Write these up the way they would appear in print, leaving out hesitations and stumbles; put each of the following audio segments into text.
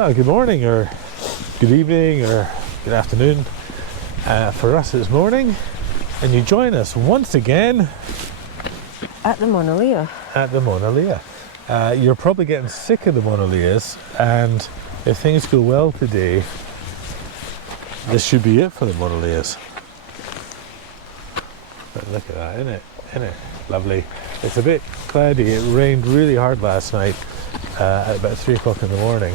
Well, good morning or good evening or good afternoon. For us it's morning, and you join us once again at the Monadhliath. At the Monadhliath. You're probably getting sick of the Monadhliaths, and if things go well today, this should be it for the Monadhliaths. But look at that, isn't it? Lovely. It's a bit cloudy. It rained really hard last night at about 3 o'clock in the morning.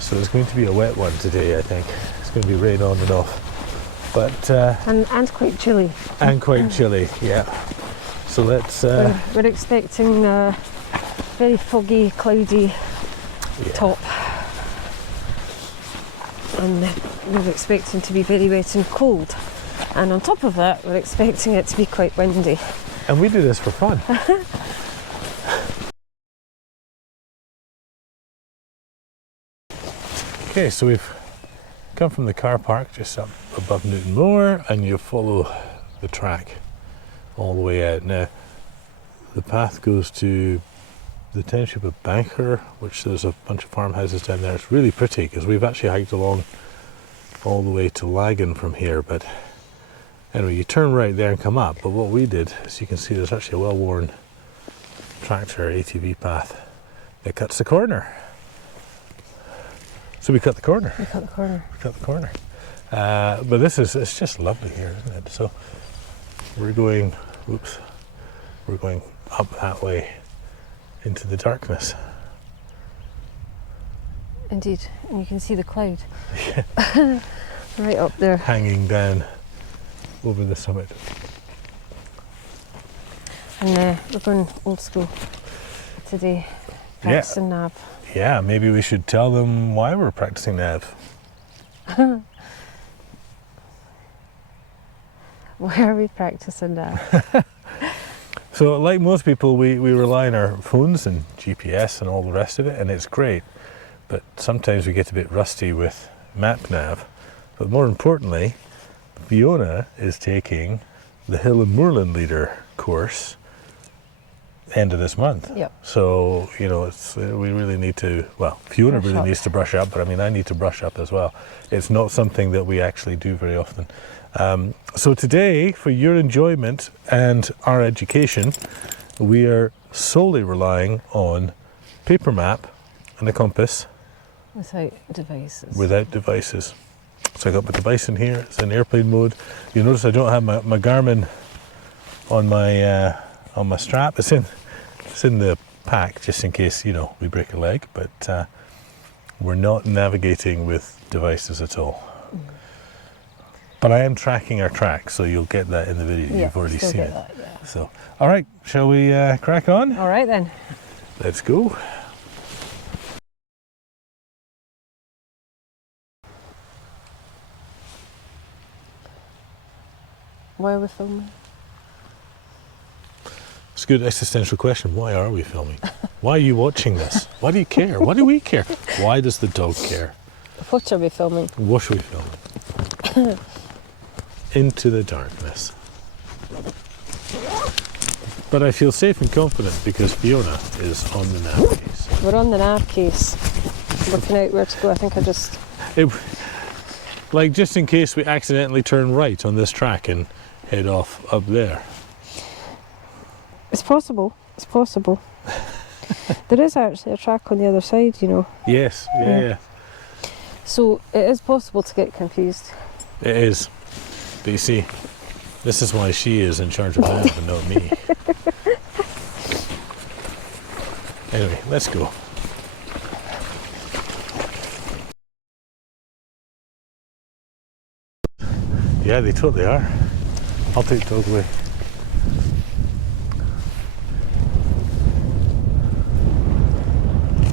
So it's going to be a wet one today, I think. It's going to be rain on and off. But and quite chilly. And quite chilly, yeah. So let's... we're expecting a very foggy, cloudy top. And we're expecting to be very wet and cold. And on top of that, we're expecting it to be quite windy. And we do this for fun. Okay, so we've come from the car park just up above Newton Moor, and you follow the track all the way out. Now, the path goes to the township of Banker, which there's a bunch of farmhouses down there. It's really pretty because we've actually hiked along all the way to Lagan from here, but anyway, you turn right there and come up. But what we did, as you can see, there's actually a well-worn tractor ATV path that cuts the corner. So we cut the corner. We cut the corner. We cut the corner. But it's just lovely here, isn't it? So we're going, we're going up that way into the darkness. Indeed, and you can see the cloud. Yeah. Right up there. Hanging down over the summit. And we're going old school today, practicing nav. Yeah, maybe we should tell them why we're practicing nav. Why are we practicing nav? So like most people, we rely on our phones and GPS and all the rest of it, and it's great. But sometimes we get a bit rusty with map nav. But more importantly, Fiona is taking the Hill and Moorland Leader course end of this month. Yep. So, you know, we really need to, well, Fiona really needs to brush up, but I mean, I need to brush up as well. It's not something that we actually do very often. So today, for your enjoyment and our education, we are solely relying on paper map and a compass. Without devices. Without devices. So I got my device in here, it's in airplane mode. You notice I don't have my Garmin on my strap. It's in the pack just in case, you know, we break a leg, but we're not navigating with devices at all. But I am tracking our track, so you'll get that in the video. Yeah, you've already seen it. that, yeah. So, all right, shall we crack on? All right then. Let's go. Why are we filming? It's a good existential question. Why are we filming? Why are you watching this? Why do you care? Why do we care? Why does the dog care? What are we filming? What are we filming? Into the darkness. But I feel safe and confident because Fiona is on the nav case. We're on the nav case, looking out where to go. I think like just in case we accidentally turn right on this track and head off up there. It's possible. It's possible. There is actually a track on the other side, you know. Yes, yeah. So it is possible to get confused. It is. But you see, this is why she is in charge of that and not me. Anyway, let's go. Yeah, they totally are. I'll take the dog away.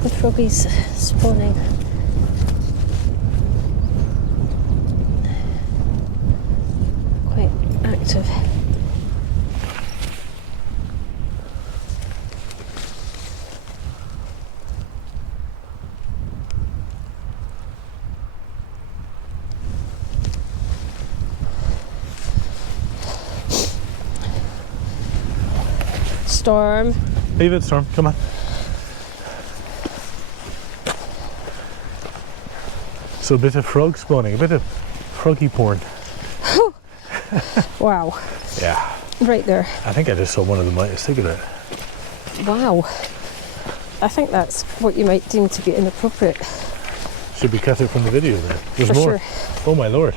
The froggies spawning. Quite active. Storm. Leave it, Storm. Come on. So a bit of frog spawning, a bit of froggy porn. Wow. Yeah. Right there. I think I just saw one of them light a cigarette. Wow. I think that's what you might deem to be inappropriate. Should we cut it from the video then? There's For more. sure. Oh my lord.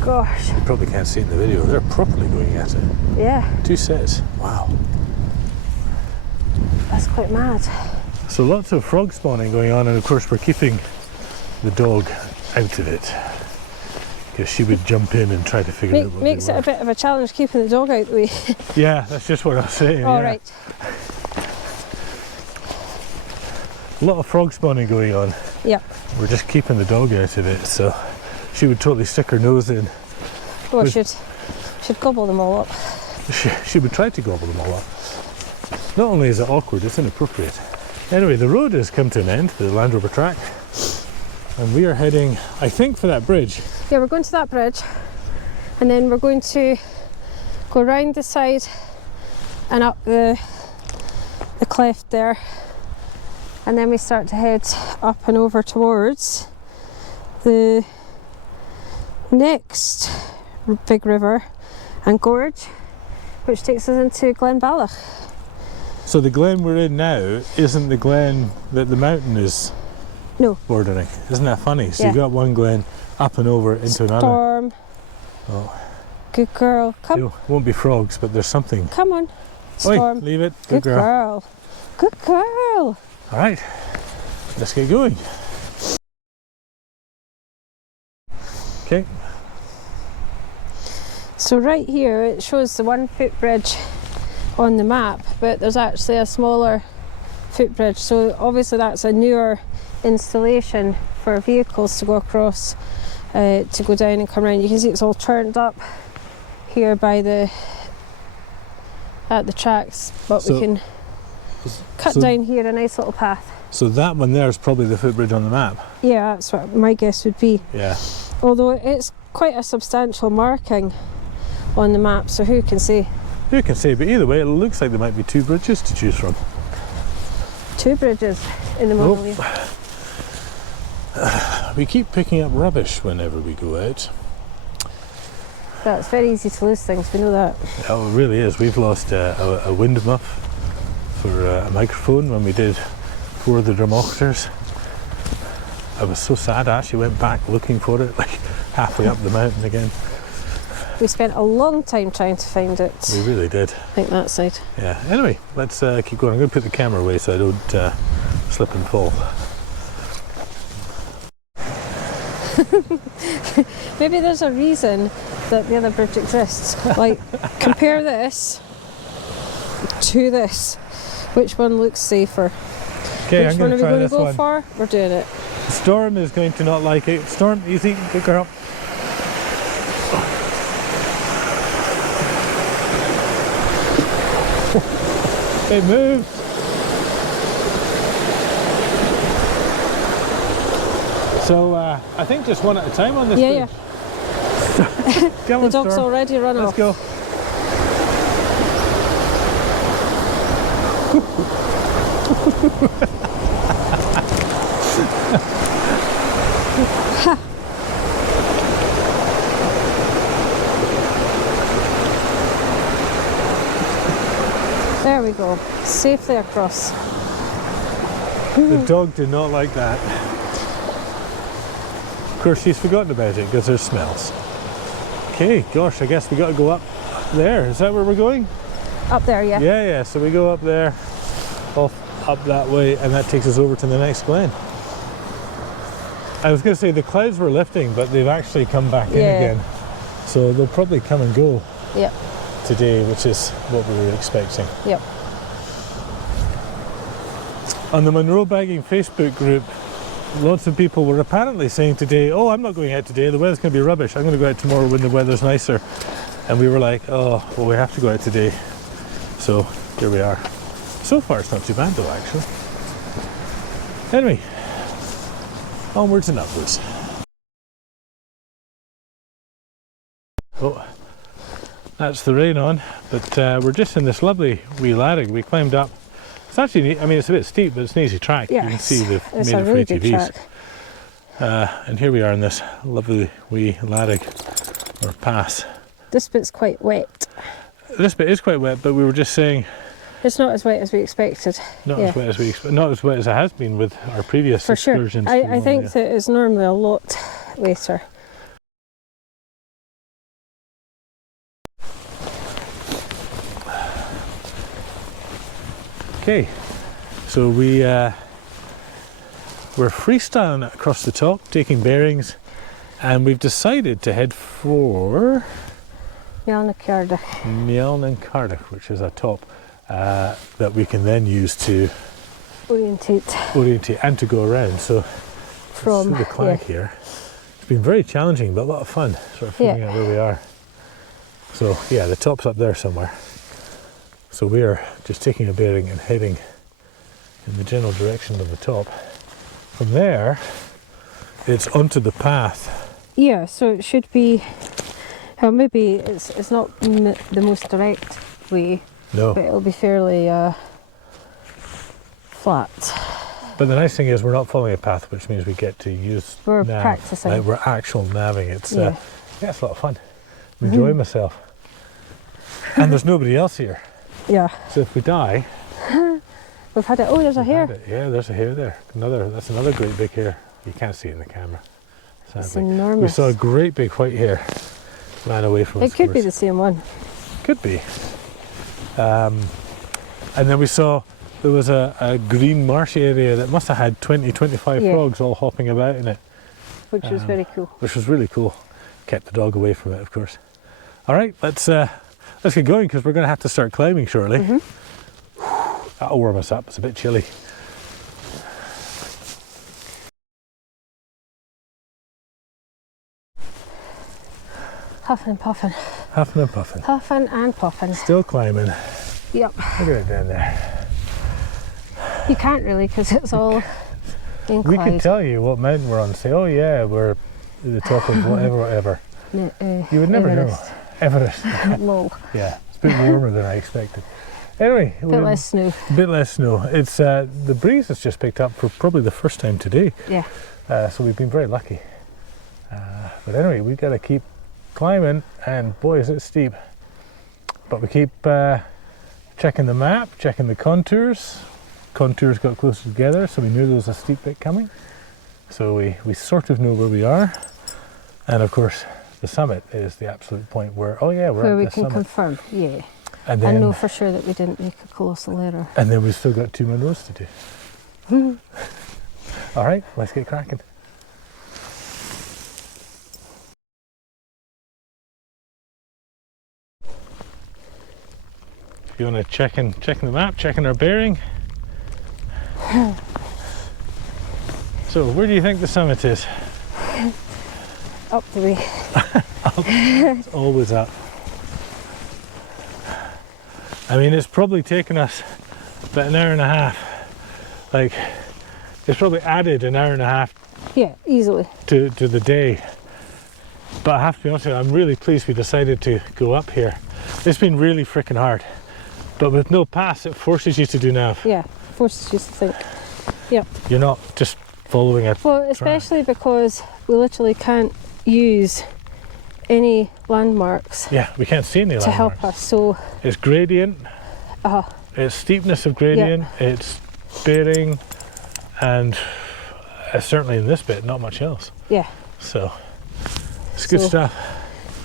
Gosh. You probably can't see it in the video. They're properly going at it. Yeah. 2 sets. Wow. That's quite mad. So lots of frog spawning going on, and of course we're keeping the dog out of it because she would jump in and try to figure out what Makes they it were. a bit of a challenge keeping the dog out the way. Yeah, that's just what I was saying. All yeah. right. A lot of frog spawning going on. Yep. We're just keeping the dog out of it, so she would totally stick her nose in. Well, With- should gobble them all up. She would try to gobble them all up. Not only is it awkward, it's inappropriate. Anyway, the road has come to an end, the Land Rover track, and we are heading, I think, for that bridge. Yeah, we're going to that bridge, and then we're going to go round the side and up the cleft there, and then we start to head up and over towards the next big river and gorge, which takes us into Glenballach. So the glen we're in now isn't the glen that the mountain is No. bordering. Isn't that funny? So Yeah. you got one glen up and over into another. Storm. Oh. Good girl. Come, It won't be frogs, but there's something. come on. Oi, Storm. leave it. Good girl. Good girl. All right, let's get going. Okay. So right here it shows the 1 footbridge on the map, but there's actually a smaller footbridge. So obviously that's a newer installation for vehicles to go across, to go down and come around. You can see it's all turned up here by at the tracks, but So- we can cut so- down here a nice little path. So that one there is probably the footbridge on the map. Yeah, that's what my guess would be. Yeah. Although it's quite a substantial marking on the map, so who can say? Who can say? But either way, it looks like there might be 2 bridges to choose from. 2 bridges in the Oh. Monadhliath. We keep picking up rubbish whenever we go out. Yeah, it's very easy to lose things, we know that. Oh, it really is. We've lost a wind muff for a microphone when we did 4 of the Dramometers. I was so sad. I actually went back looking for it, like halfway up the mountain again. We spent a long time trying to find it. We really did. I think that side. Yeah. Anyway, let's keep going. I'm going to put the camera away so I don't slip and fall. Maybe there's a reason that the other bridge exists. Like, compare this to this. Which one looks safer? Okay, Which I'm one going are to we try going to this go one. for? We're doing it. Storm is going to not like it. Storm, easy, good girl. Okay, move. So I think just one at a time on this Yeah, bridge. Come The on, dog's Storm. already run Let's off. go. There we go. Safely across. The dog did not like that. Of course, she's forgotten about it because there's smells. Okay, gosh, I guess we got to go up there. Is that where we're going? Up there, yeah. Yeah, so we go up there, off up that way, and that takes us over to the next glen. I was going to say the clouds were lifting, but they've actually come back in Yeah. again. So they'll probably come and go Yep, today, which is what we were expecting. yep. On the Munro Bagging Facebook group, lots of people were apparently saying today, oh, I'm not going out today, the weather's going to be rubbish, I'm going to go out tomorrow when the weather's nicer. And we were like, oh, well, we have to go out today. So here we are. So far it's not too bad though, actually. Anyway, onwards and upwards. Oh, that's the rain on, but we're just in this lovely wee ladder. We climbed up. It's actually neat. I mean, it's a bit steep, but it's an easy track. Yeah, You can see they've it's made a it for really good ATVs. track. And here we are in this lovely wee laddig or pass. This bit's quite wet. This bit is quite wet, but we were just saying It's not as wet as we expected. not as wet as it has been with our previous For sure. excursions. I think that it's normally a lot wetter. Okay, so we're freestyling across the top, taking bearings, and we've decided to head for Carn, which is a top that we can then use to orientate and to go around. So from through the clag here. It's been very challenging, but a lot of fun, sort of figuring out where we are. So yeah, the top's up there somewhere. So we are just taking a bearing and heading in the general direction of the top. From there, it's onto the path. Yeah, so it should be, well, maybe it's not the most direct way, No. but it'll be fairly flat. But the nice thing is we're not following a path, which means we get to use We're nav. practicing. Like, we're actual navving. It's Yeah. it's a lot of fun. I'm enjoying myself. And there's nobody else here. Yeah, So if we die, we've had it. Oh, there's a we've hare. had it. Yeah, there's a hare there. That's another great big hare. You can't see it in the camera. It's Sadly. We enormous. saw a great big white hare ran away from us. It could be of the course. same one. Could be. And then we saw there was a green marshy area that must have had 20-25 Yeah. frogs all hopping about in it, Which was very cool. which was really cool. Kept the dog away from it, of course. All right, let's get going because we're going to have to start climbing shortly. That'll warm us up. It's a bit chilly. Huffing and puffing. Huffing and puffing. Huffing and puffing. Still climbing. Yep. Look at it down there. You can't really because it's all inclined. We could tell you what mountain we're on and say, oh yeah, we're at the top of whatever. You would never know. Everest. Low. Yeah, it's a bit warmer than I expected. Anyway, A bit less snow. A bit less snow. It's the breeze has just picked up for probably the first time today. Yeah. So we've been very lucky. But anyway, we've got to keep climbing, and boy, is it steep. But we keep checking the map, checking the contours. Contours got closer together, so we knew there was a steep bit coming. So we sort of know where we are. And of course, the summit is the absolute point where, oh yeah, we're Where at we the can summit. confirm, yeah. And then, I know for sure that we didn't make a colossal error. and then we've still got 2 munros to do. All right, let's get cracking. If you want to checking the map, checking our bearing. So, where do you think the summit is? Up the way. It's always up. I mean, it's probably taken us about an hour and a half. Like, it's probably added an hour and a half Yeah, easily. to the day. But I have to be honest with you, I'm really pleased we decided to go up here. It's been really freaking hard. But with no pass, it forces you to do nav. Yeah, forces you to think. Yep. You're not just following a Well, especially because we literally can't use any landmarks Yeah, we can't see any to help landmarks. us. So, It's gradient, uh, it's steepness of gradient, it's bearing, and certainly in this bit, not much else. yeah, So, it's good So- stuff.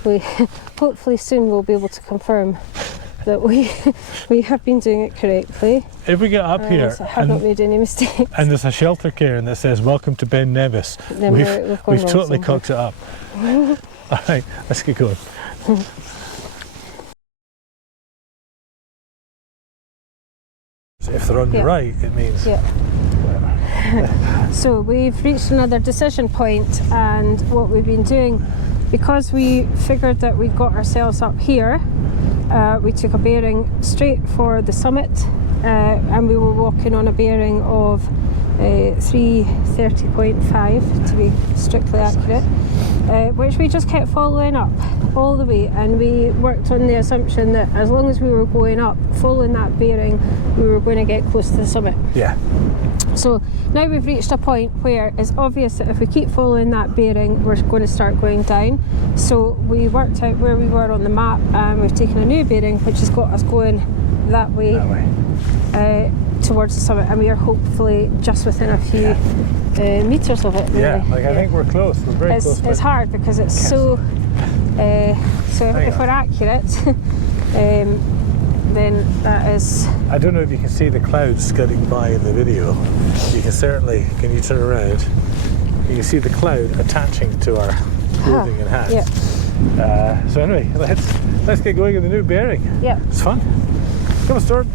we hopefully soon we'll be able to confirm that we have been doing it correctly. If we get up here So I have not and, made any mistakes. and there's a shelter cairn that says "Welcome to Ben Nevis," Then we've we've gone wrong totally somewhere. cocked it up. All right, let's get going. So if they're on the Yeah. right, it means Yeah. whatever. So we've reached another decision point, and what we've been doing, because we figured that we got ourselves up here, we took a bearing straight for the summit, and we were walking on a bearing of 330.5 to be strictly accurate, which we just kept following up all the way, and we worked on the assumption that as long as we were going up, following that bearing, we were going to get close to the summit. Yeah. So now we've reached a point where it's obvious that if we keep following that bearing, we're going to start going down. So we worked out where we were on the map, and we've taken a new bearing, which has got us going that way. Towards the summit, and we are hopefully just within a few metres of it. Really. Yeah, like I think we're close. We're very close. It's hard because it's so. So if we're accurate, then that is. I don't know if you can see the clouds scudding by in the video. You can certainly. Can you turn around? You can see the cloud attaching to our clothing and hats. Yeah. So anyway, let's get going in the new bearing. Yeah. It's fun. Come on, Stuart.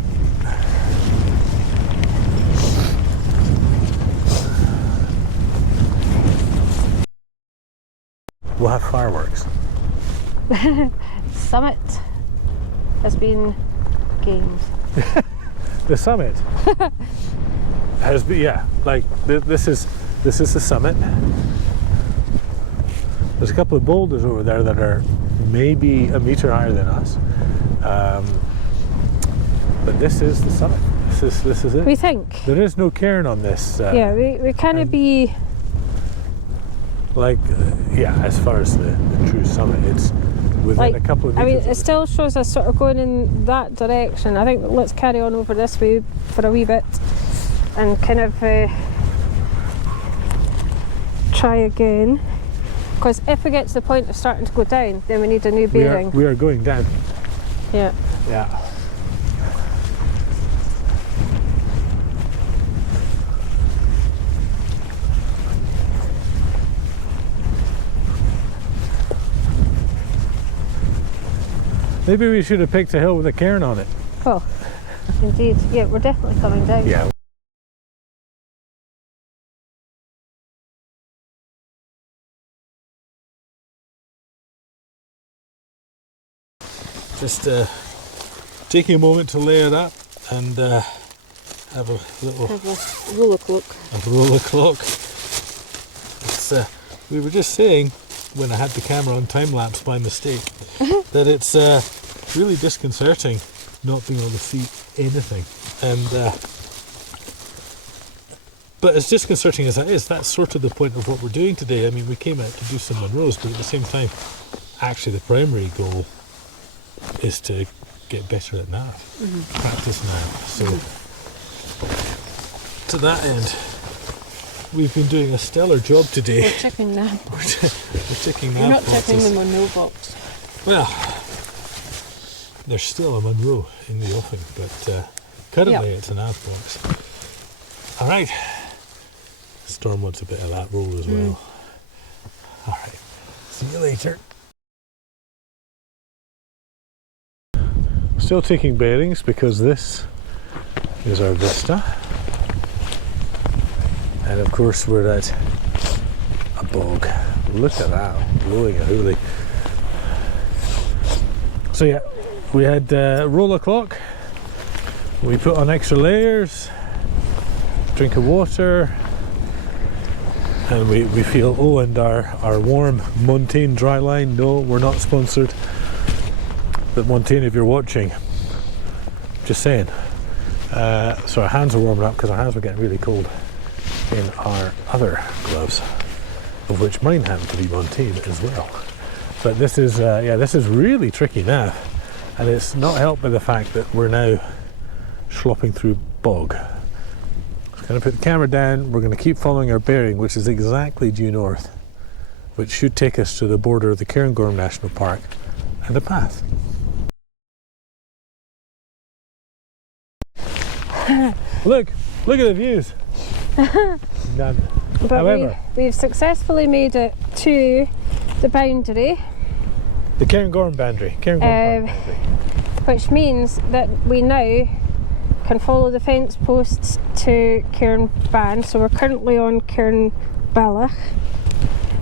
We'll have fireworks. Summit has been gamed. The summit has been, yeah. Like this is the summit. There's a couple of boulders over there that are maybe a metre higher than us, but this is the summit. This is it. We think There is no cairn on this. yeah, we kind of be. Like, yeah, as far as the true summit, it's within Like, a couple of I meters. mean, it still shows us sort of going in that direction. I think let's carry on over this way for a wee bit and kind of try again. Because if we get to the point of starting to go down, then we need a new bearing. We are going down. Yeah. Yeah. Maybe we should have picked a hill with a cairn on it. Oh, indeed. Yeah, we're definitely coming down. Yeah. Just taking a moment to layer up and have a little Roller cloak. roller clock. It's, we were just saying when I had the camera on time lapse by mistake that it's really disconcerting not being able to see anything, and but as disconcerting as that is, that's sort of the point of what we're doing today. I mean, we came out to do some munros, but at the same time, actually the primary goal is to get better at nav, practice nav. So to that end, we've been doing a stellar job today. We're checking nav. We're ticking We're nav not checking boxes. the Munro box. Well, there's still a munro in the offing, but currently it's a nav box. All right. Storm wants a bit of that roll as well. All right. See you later. Still taking bearings because this is our vista. And of course we're at a bog. Look at that, blowing a hoolie. So yeah, we had roller clock. We put on extra layers, drink of water, and we feel, oh, and our warm Montane dry line. No, we're not sponsored. But Montane, if you're watching, just saying. So our hands are warming up because our hands were getting really cold in our other gloves, of which mine happen to be Montane as well. But this is this is really tricky nav, and it's not helped by the fact that we're now slopping through bog. Just going to put the camera down. We're going to keep following our bearing, which is exactly due north, which should take us to the border of the Cairngorms National Park and a path. Look at the views. None. But However, we've successfully made it to the boundary, the Cairngorms boundary, Cairngorms Park boundary. which means that we now can follow the fence posts to Cairnban. So we're currently on Cairnballach,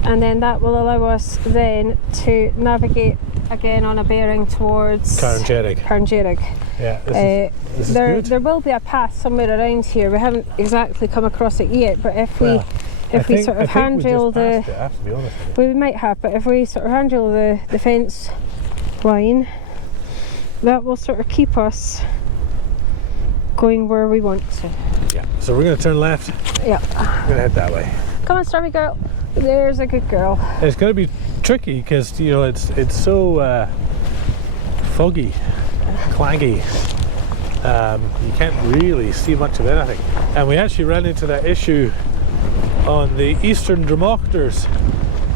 and then that will allow us then to navigate again on a bearing towards Carn Dearg. Carn Dearg. Yeah, this is there, good. there will be a path somewhere around here. We haven't exactly come across it yet, but if we sort of handrail the, I have to be honest with you. we might have, but if we sort of handrail the fence line, that will sort of keep us going where we want to. Yeah. So we're going to turn left. Yeah. We're going to head that way. Come on, Stormy girl. There's a good girl. It's going to be tricky because, you know, it's so foggy, claggy. You can't really see much of anything. And we actually ran into that issue on the eastern Dromochters.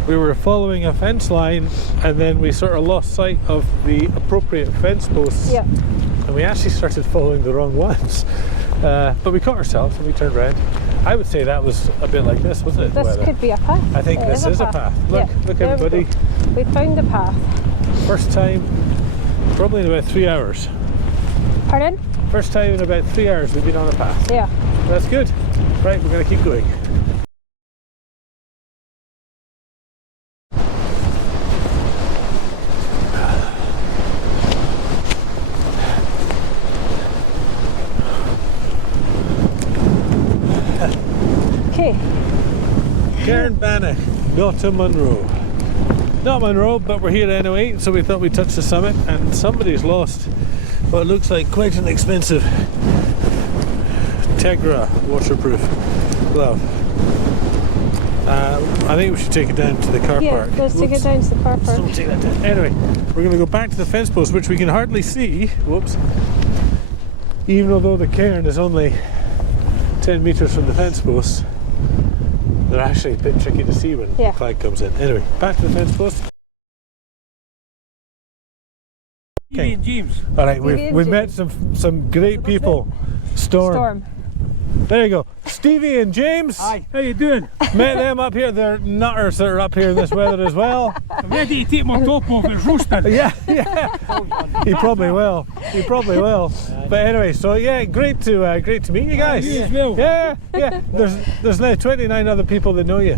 We were following a fence line and then we sort of lost sight of the appropriate fence posts. Yeah. And we actually started following the wrong ones. But we caught ourselves and we turned around. I would say that was a bit like this, wasn't it? This could be a path. I think this is a path. Look, Yeah, look there everybody. we found the path. First time, probably in about 3 hours. Pardon? First time in about 3 hours we've been on a path. Yeah. That's good. Right, we're going to keep going. Okay. Carn Dearg Monadhliath. Not Munro, but we're here anyway, so we thought we'd touch the summit, and somebody's lost what looks like quite an expensive Tegra waterproof glove. I think we should take it down to the car park. Yeah, let's take it down to the car park. Don't take that down. Anyway, we're going to go back to the fence post, which we can hardly see. Whoops. Even although the cairn is only 10 metres from the fence post, they're actually a bit tricky to see when the clag comes in. Anyway, back to the fence post. Okay. James. All right, we've met some great people. Storm. There you go. Stevie and James. Hi. How you doing? Met them up here. They're nutters that are up here in this weather as well. I'm ready to take my top off. It's roasting. Yeah. He probably will. He probably will. But anyway, so yeah, great to meet you guys. You as well. Yeah. There's now 29 other people that know you.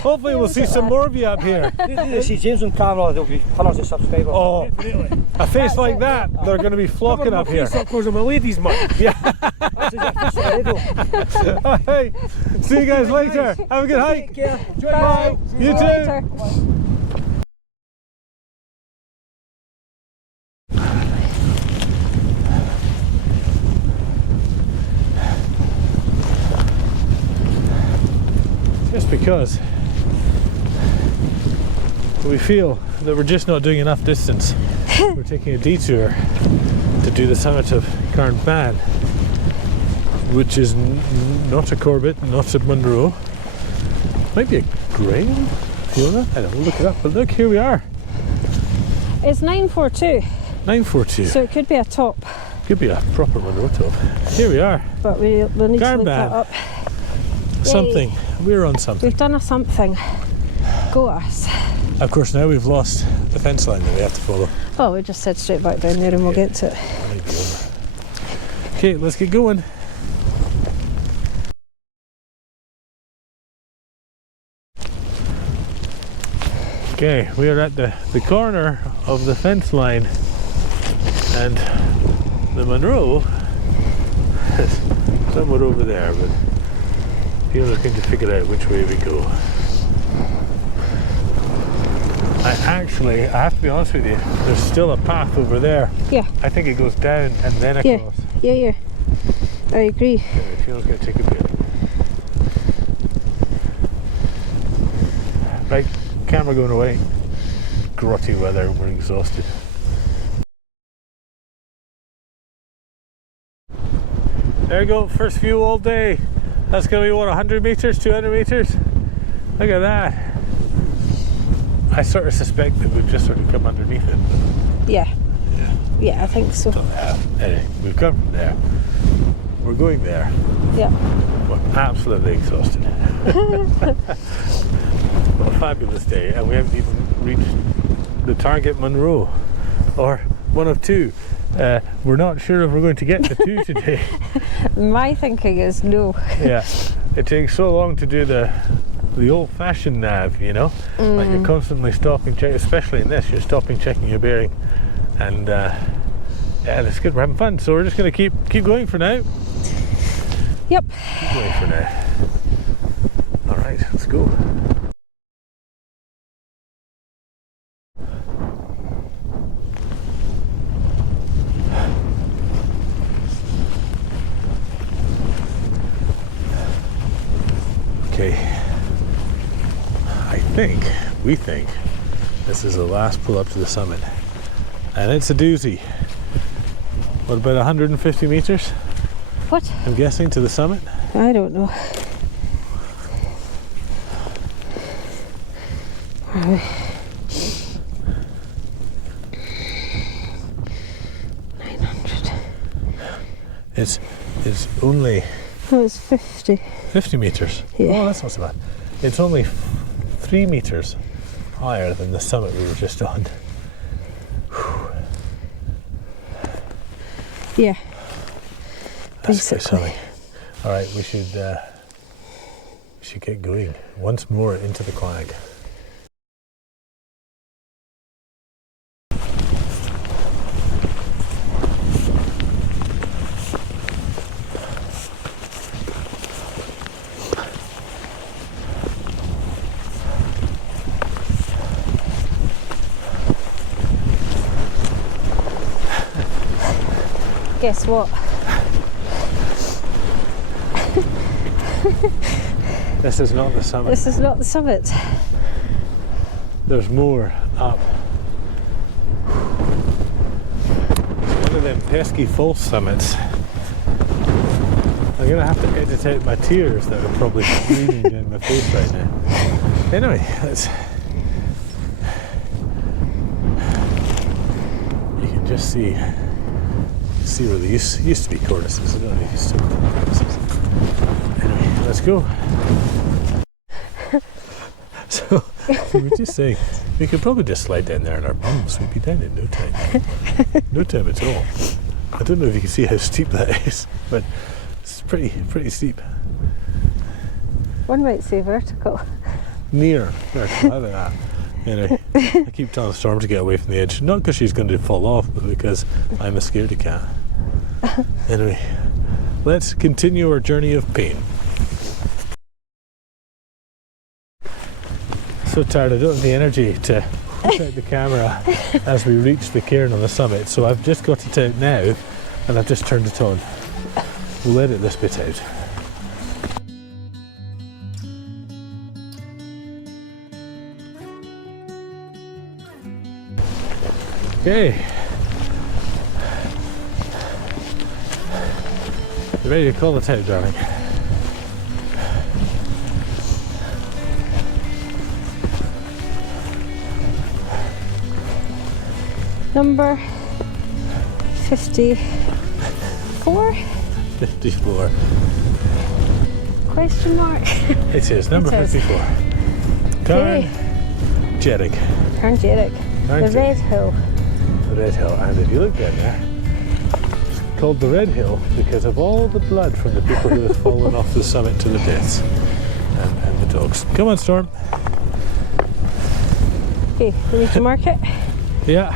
Hopefully we'll see some more of you up here. You see James on camera, there'll be hundreds of subscribers. Oh, a face like that, they're going to be flocking up here. Because I'm a ladies' man. Yeah. This is official radio. Hey, see you guys later. Have a good hike. Take care. Bye. You See too. later. Just because we feel that we're just not doing enough distance, we're taking a detour to do the summit of Carn Dearg, which is not a Corbett, not a Munro. Might be a Graham, Fiona. I don't know, look it up. But look, here we are. It's 942. 942. So it could be a top. Could be a proper Munro top. Here we are. But we'll need Carn to look that Dearg. up. Something. We're on something. We've done a something. Go us. Of course, now we've lost the fence line that we have to follow. Oh, we just head straight back down there and we'll get to it. Okay, let's get going. Okay, we are at the corner of the fence line, and the Munro is somewhere over there, but Fiona's going to figure out which way we go. I have to be honest with you, there's still a path over there. Yeah. I think it goes down and then across. Yeah. I agree. Okay, Fiona's going to take a bit. Right, camera going away. Grotty weather, we're exhausted. There you go, first view all day. That's going to be what, 100 metres, 200 metres? Look at that. I sort of suspect that we've just sort of come underneath it. Yeah, I think so. Anyway, we've come from there. We're going there. Yeah. We're absolutely exhausted. What a fabulous day, and we haven't even reached the target Munro, or one of two. We're not sure if we're going to get to two today. My thinking is no. Yeah, it takes so long to do the old-fashioned nav, you know, like you're constantly stopping, especially in this, you're stopping, checking your bearing, and yeah, it's good. We're having fun, so we're just going to keep going for now. Yep. Keep going for now. All right, let's go. we think, this is the last pull up to the summit. And it's a doozy. What, about 150 meters? What? I'm guessing to the summit? I don't know. Are we? 900. It's only Oh, it's 50. 50 meters. Yeah. Oh, that's not so bad. It's only 3 meters higher than the summit we were just on. Yeah. That's quite Basically. silly. All right, we should get going once more into the clag. Guess what? This is not the summit. This is not the summit. There's more up. It's one of them pesky false summits. I'm gonna have to edit out my tears that are probably streaming down my face right now. Anyway, you can just see where they used to be cornices. I don't know if you still have cornices. Anyway, let's go. So, we were just saying, we could probably just slide down there on our bums. We'd be down in no time. No time at all. I don't know if you can see how steep that is, but it's pretty steep. One might say vertical. Near vertical, how about that? Anyway, I keep telling Storm to get away from the edge. Not because she's going to fall off, but because I'm a scaredy cat. Anyway, let's continue our journey of pain. So tired, I don't have the energy to put out the camera as we reach the cairn on the summit, so I've just got it out now and I've just turned it on. We'll edit this bit out. Okay. You ready to call it out, darling? Number 54? 54. Question mark? It is number It is. 54. Carn Okay. Dearg. Carn Dearg. Carn The Dearg. Red Hill. The Red Hill. And if you look down there, it's called the Red Hill because of all the blood from the people who have fallen off the summit to the deaths. And the dogs. Come on, Storm. Okay, we need to mark it. Yeah.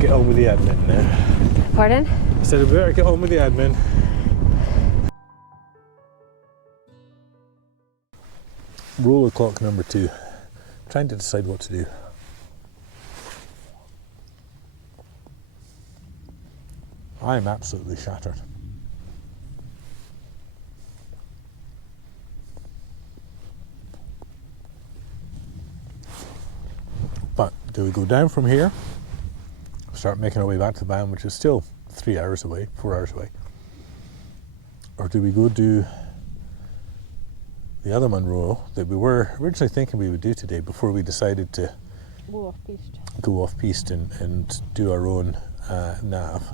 Get on with the admin now. Pardon? I said we better get on with the admin. Roller clock number 2. Trying to decide what to do. I am absolutely shattered. But do we go down from here, start making our way back to the band, which is still 3 hours away, 4 hours away? Or do we go do the other munro that we were originally thinking we would do today before we decided to go off piste and do our own nav?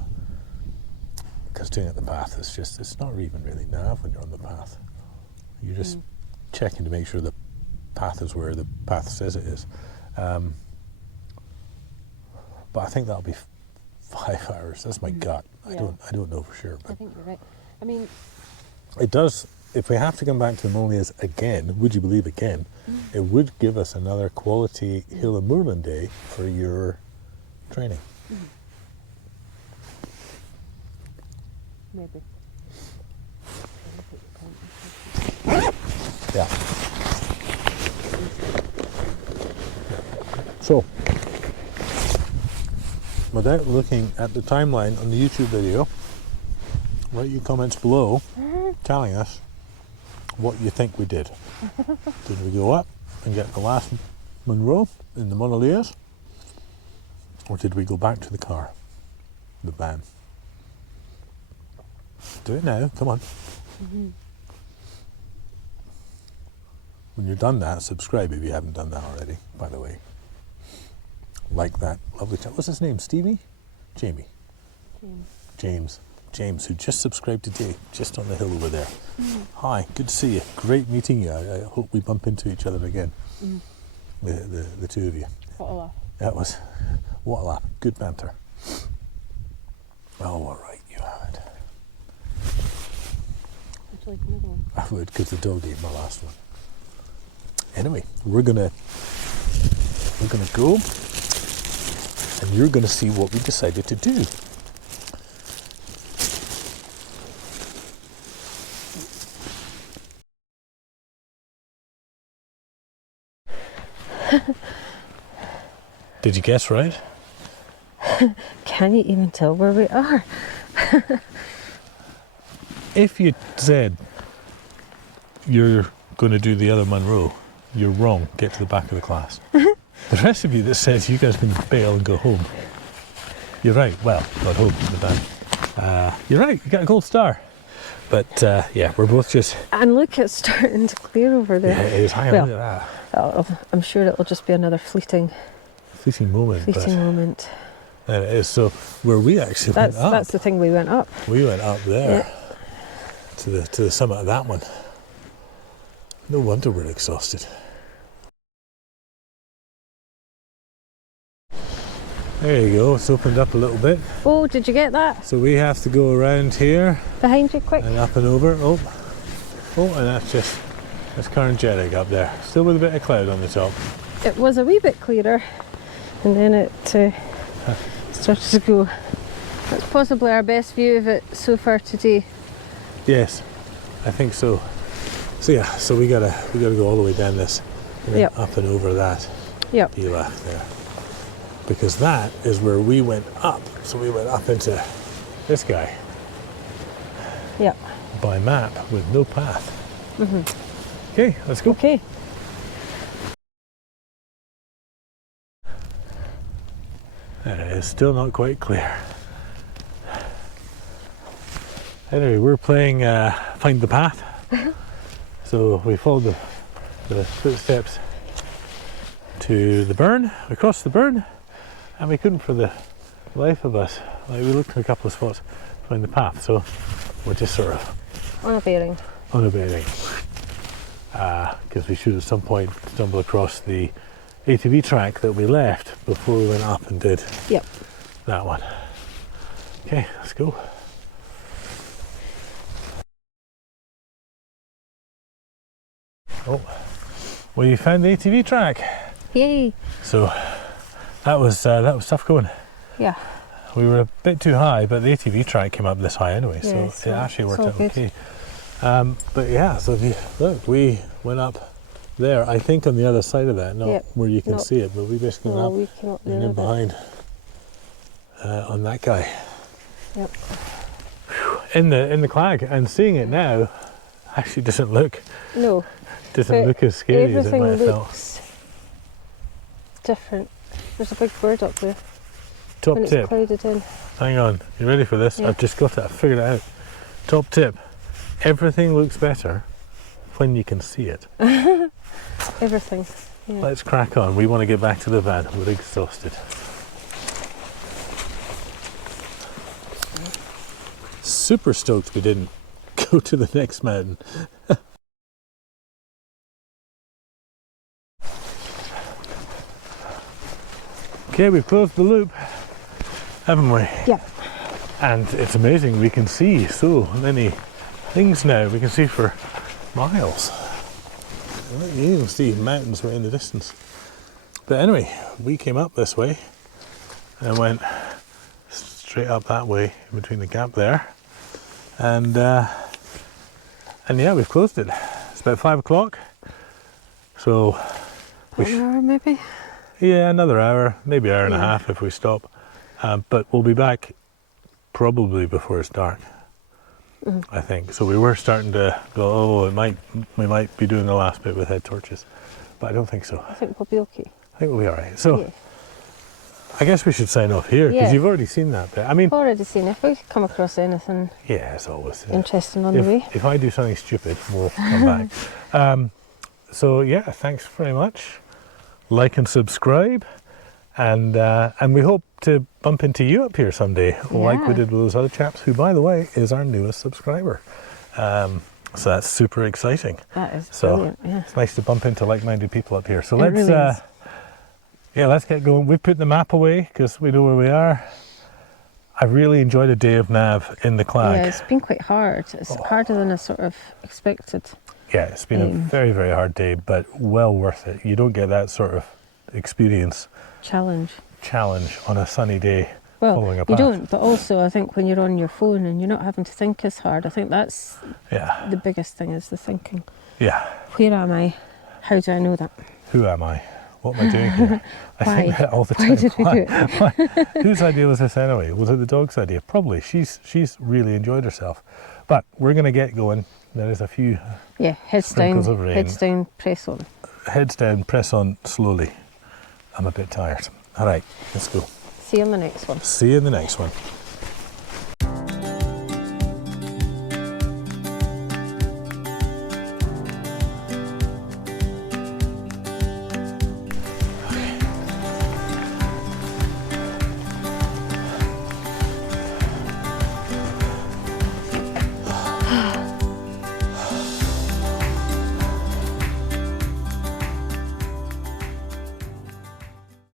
Because doing it the path is just, it's not even really nav when you're on the path. You're just checking to make sure the path is where the path says it is. But I think that'll be 5 hours. That's my gut. Yeah. I don't know for sure. I But think you're right. I mean, it does. If we have to come back to the Monadhliath again, would you believe again, it would give us another quality hill and moorland day for your training. maybe. Yeah. So, without looking at the timeline on the YouTube video, write your comments below telling us what you think we did. Did we go up? and get the last munro in the Monadhliath? Or did we go back to the car? The van? Do it now, come on. When you're done that, subscribe if you haven't done that already, by the way. Like that lovely chap. What's his name? Stevie? Jamie? James. James, who just subscribed today, just on the hill over there. Hi, good to see you. Great meeting you. I hope we bump into each other again. The two of you. What a laugh. That was, what a laugh. Good banter. Oh, all right, you have it. Would you like another one? I would, because the dog ate my last one. Anyway, we're gonna go, and you're gonna see what we decided to do. Did you guess right? Can you even tell where we are? If you said you're going to do the other munro, you're wrong. Get to the back of the class. The rest of you that says you guys can bail and go home, you're right. Well, not home, the van. You're right. You got a gold star. But yeah, we're both just. And look, it's starting to clear over there. Yeah, it is. Hang on, look at that. I'm sure it'll just be another fleeting moment. moment. And it is. So where we actually went up. That's the thing, we went up. We went up there to the summit of that one. No wonder we're exhausted. There you go, it's opened up a little bit. Oh, did you get that? So we have to go around here. Behind you, quick. And up and over. Oh, and that's Carn Dearg up there. Still with a bit of cloud on the top. It was a wee bit clearer, and then it started to go. That's possibly our best view of it so far today. Yes, I think so. So yeah, so we gotta go all the way down this, and then up and over that. Yep. Left there. Because that is where we went up. So we went up into this guy. Yep. By map with no path. Okay, let's go. Okay. And it is still not quite clear. Anyway, we're playing Find the Path. So we followed the footsteps to the burn. We crossed the burn. And we couldn't for the life of us, like we looked at a couple of spots to find the path, so we're just sort of on a bearing. Because we should at some point stumble across the ATV track that we left before we went up and did that one. Okay, let's go. Oh, well, you found the ATV track. Yay! So that was tough going. Yeah. We were a bit too high, but the ATV track came up this high anyway, so it actually worked out okay. But yeah, so if you look, we went up there, I think on the other side of that, not where you can see it, but we basically went up and in behind on that guy. Yep. In the clag, and seeing it now actually doesn't look look as scary as it might have felt. Different. There's a big bird up there. Top when tip. It's clouded in. Hang on, you ready for this? Yeah. I've just got it, I've figured it out. Top tip. Everything looks better when you can see it. Everything. Yeah. Let's crack on. We want to get back to the van. We're exhausted. Super stoked we didn't go to the next mountain. Okay, we've closed the loop, haven't we? Yeah. And it's amazing, we can see so many things now. We can see for miles. You can see mountains way in the distance. But anyway, we came up this way and went straight up that way in between the gap there. And yeah, we've closed it. It's about 5 o'clock. So an hour maybe? Yeah, another hour, maybe hour and a half if we stop. But we'll be back probably before it's dark, I think. So we were starting to go, oh, we might be doing the last bit with head torches. but I don't think so. I think we'll be okay. I think we'll be all right. So Yeah. I guess we should sign off here because Yeah. you've already seen that bit. I mean, I've already seen if we come across anything yeah, it's always interesting on the way. if I do something stupid, we'll come back. So yeah, thanks very much. Like and subscribe, and we hope to bump into you up here someday, like we Yeah. did with those other chaps. Who, by the way, is our newest subscriber. So that's super exciting. That is So brilliant. Yeah. it's nice to bump into like-minded people up here. So It let's really is. yeah, let's get going. We've put the map away because we know where we are. I really enjoyed a day of nav in the clag. Yeah, it's been quite hard. It's harder than I sort of expected. Yeah, it's been a very, very hard day, but well worth it. You don't get that sort of challenge on a sunny day following a You path. don't, but also I think when you're on your phone and you're not having to think as hard, I think that's Yeah, the biggest thing is the thinking. yeah. Where am I? How do I know that? Who am I? What am I doing here? I think Why? that all the time. Why did we do it? Why? Whose idea was this anyway? Was it the dog's idea? Probably. She's really enjoyed herself. But we're going to get going. There is a few Yeah, heads Sprinkles down, of rain. heads down, press on. heads down, press on slowly. I'm a bit tired. All right, let's go. See you on the next one. See you in the next one.